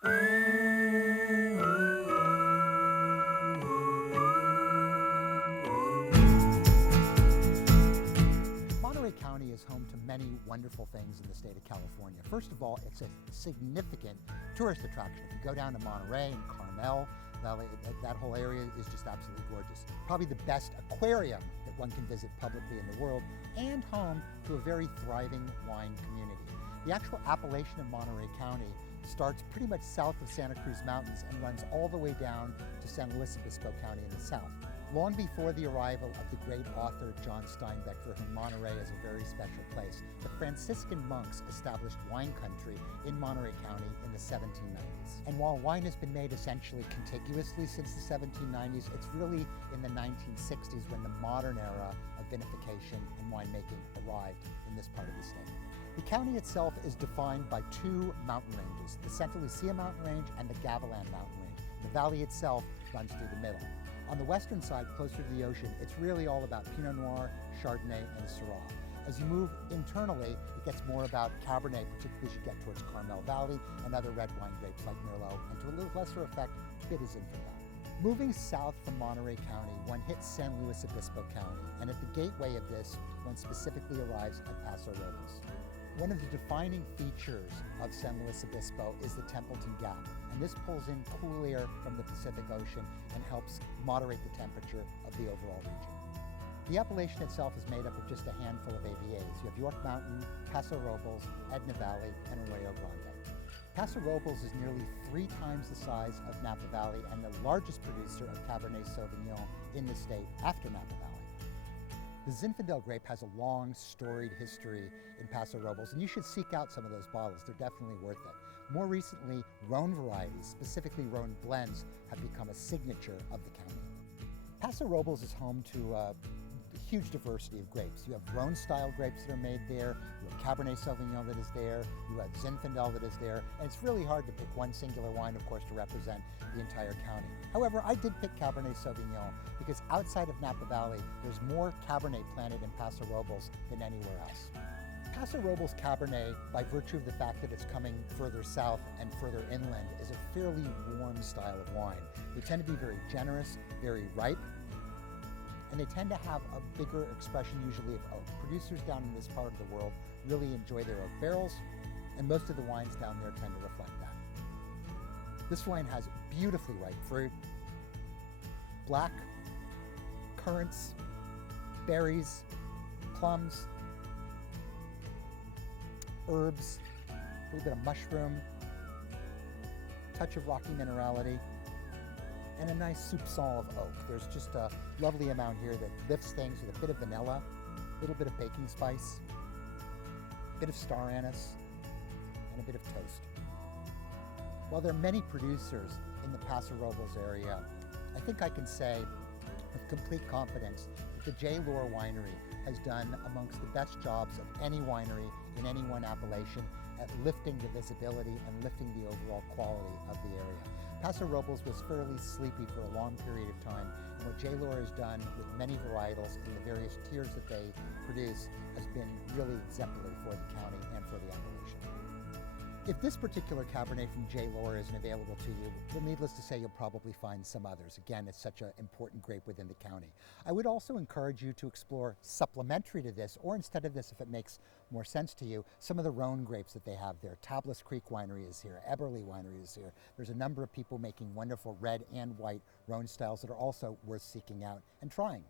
Monterey County is home to many wonderful things in the state of California. First of all, it's a significant tourist attraction. If you go down to Monterey and Carmel Valley, that whole area is just absolutely gorgeous. Probably the best aquarium that one can visit publicly in the world, and home to a very thriving wine community. The actual appellation of Monterey County starts pretty much south of Santa Cruz Mountains and runs all the way down to San Luis Obispo County in the south. Long before the arrival of the great author John Steinbeck, for whom Monterey is a very special place, the Franciscan monks established wine country in Monterey County in the 1790s. And while wine has been made essentially contiguously since the 1790s, it's really in the 1960s when the modern era of vinification and winemaking arrived in this part of the state. The county itself is defined by two mountain ranges, the Santa Lucia mountain range and the Gavilan mountain range. The valley itself runs through the middle. On the western side, closer to the ocean, it's really all about Pinot Noir, Chardonnay, and Syrah. As you move internally, it gets more about Cabernet, particularly as you get towards Carmel Valley, and other red wine grapes like Merlot, and to a little lesser effect, a bit of Zinfandel. Moving south from Monterey County, one hits San Luis Obispo County, and at the gateway of this, one specifically arrives at Paso Robles. One of the defining features of San Luis Obispo is the Templeton Gap, and this pulls in cool air from the Pacific Ocean and helps moderate the temperature of the overall region. The appellation itself is made up of just a handful of AVAs. You have York Mountain, Paso Robles, Edna Valley, and Arroyo Grande. Paso Robles is nearly 3 times the size of Napa Valley and the largest producer of Cabernet Sauvignon in the state after Napa Valley. The Zinfandel grape has a long, storied history in Paso Robles, and you should seek out some of those bottles. They're definitely worth it. More recently, Rhone varieties, specifically Rhone blends, have become a signature of the county. Paso Robles is home to a huge diversity of grapes. You have Rhone-style grapes that are made there, you have Cabernet Sauvignon that is there, you have Zinfandel that is there, and it's really hard to pick one singular wine, of course, to represent the entire county. However, I did pick Cabernet Sauvignon because outside of Napa Valley, there's more Cabernet planted in Paso Robles than anywhere else. Paso Robles Cabernet, by virtue of the fact that it's coming further south and further inland, is a fairly warm style of wine. They tend to be very generous, very ripe, and they tend to have a bigger expression usually of oak. Producers down in this part of the world really enjoy their oak barrels, and most of the wines down there tend to reflect that. This wine has beautifully ripe fruit, black, currants, berries, plums, herbs, a little bit of mushroom, touch of rocky minerality, and a nice soupçon of oak. There's just a lovely amount here that lifts things with a bit of vanilla, a little bit of baking spice, a bit of star anise, and a bit of toast. While there are many producers in the Paso Robles area, I think I can say with complete confidence that the J. Lohr Winery has done amongst the best jobs of any winery in any one appellation at lifting the visibility and lifting the overall quality of the area. Paso Robles was fairly sleepy for a long period of time, and what J. Lohr has done with many varietals in the various tiers that they produce has been really exemplary for the county and for the appellation. If this particular Cabernet from J. Lohr isn't available to you, well, needless to say, you'll probably find some others. Again, it's such an important grape within the county. I would also encourage you to explore supplementary to this, or instead of this, if it makes more sense to you, some of the Rhone grapes that they have there. Tablas Creek Winery is here, Eberly Winery is here. There's a number of people making wonderful red and white Rhone styles that are also worth seeking out and trying.